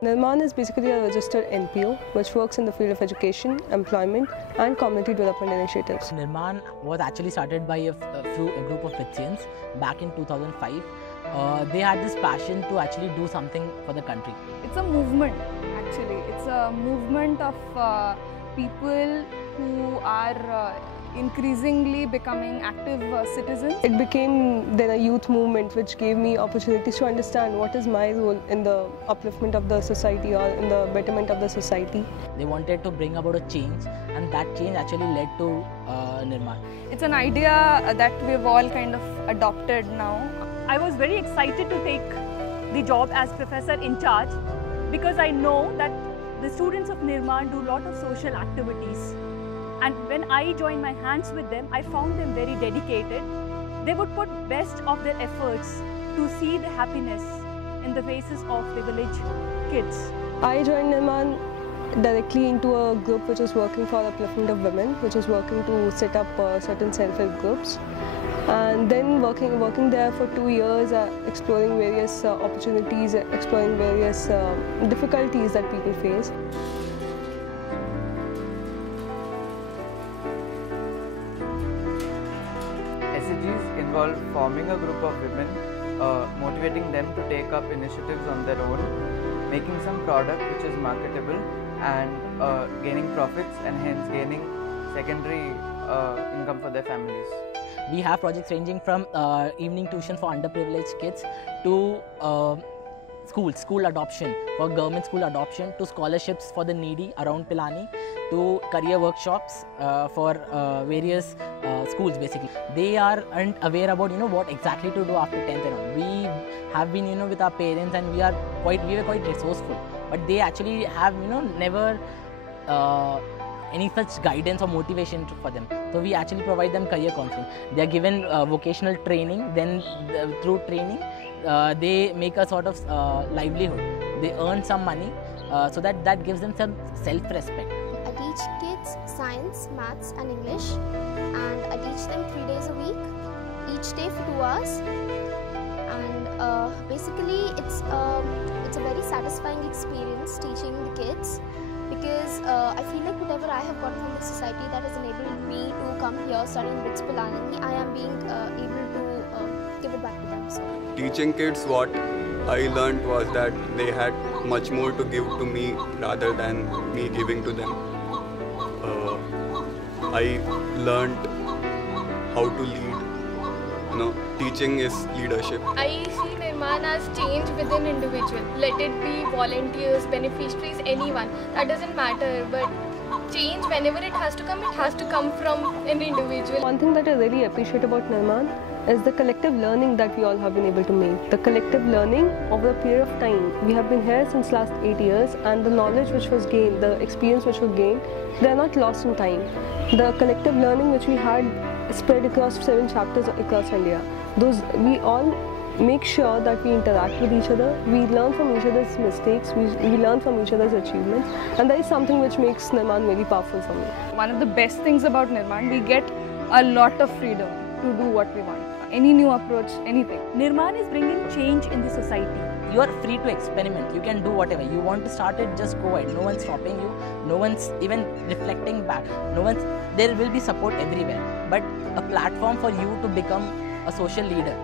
Nirmaan is basically a registered NPO which works in the field of education, employment and community development initiatives. Nirmaan was actually started by a group of Vitsians back in 2005. They had this passion to actually do something for the country. It's a movement actually. It's a movement of people who are increasingly becoming active citizens. It became then a youth movement which gave me opportunities to understand what is my role in the upliftment of the society or in the betterment of the society. They wanted to bring about a change, and that change actually led to Nirmaan. It's an idea that we've all kind of adopted now. I was very excited to take the job as professor in charge because I know that the students of Nirmaan do a lot of social activities. And when I joined my hands with them, I found them very dedicated. They would put best of their efforts to see the happiness in the faces of the village kids. I joined Nirmaan directly into a group which is working for upliftment of women, which is working to set up certain self-help groups. And then working there for 2 years, exploring various opportunities, exploring various difficulties that people face. SFVPs involve forming a group of women, motivating them to take up initiatives on their own, making some product which is marketable and gaining profits and hence gaining secondary income for their families. We have projects ranging from evening tuition for underprivileged kids to school adoption, for government school adoption, to scholarships for the needy around Pilani, to career workshops for various schools basically. They aren't aware about what exactly to do after 10th and all. We have been with our parents and we were quite resourceful, but they actually have never any such guidance or motivation for them. So we actually provide them career counseling. They are given vocational training, then through training they make a sort of livelihood. They earn some money so that gives them some self-respect. I teach kids science, maths and English, and I teach them 3 days a week, each day for 2 hours. And basically it's a very satisfying experience teaching the kids, because I feel like whatever I have gotten from the society that has enabled me to come here studying with Pilani, I am being able to give it back to them. So. Teaching kids, what I learned was that they had much more to give to me rather than me giving to them. I learned how to lead. Teaching is leadership. I see Nirmaan as change within individual. Let it be volunteers, beneficiaries, anyone. That doesn't matter, but change, whenever it has to come from an individual. One thing that I really appreciate about Nirmaan is the collective learning that we all have been able to make. The collective learning over a period of time. We have been here since last 8 years, and the knowledge which was gained, the experience which was gained, they are not lost in time. The collective learning which we had spread across 7 chapters across India. We all make sure that we interact with each other, we learn from each other's mistakes, we learn from each other's achievements, and that is something which makes Nirmaan very powerful for me. One of the best things about Nirmaan, we get a lot of freedom to do what we want. Any new approach, anything. Nirmaan is bringing change in the society. You are free to experiment. You can do whatever. You want to start it, just go ahead. No one's stopping you. No one's even reflecting back. There will be support everywhere. But a platform for you to become a social leader.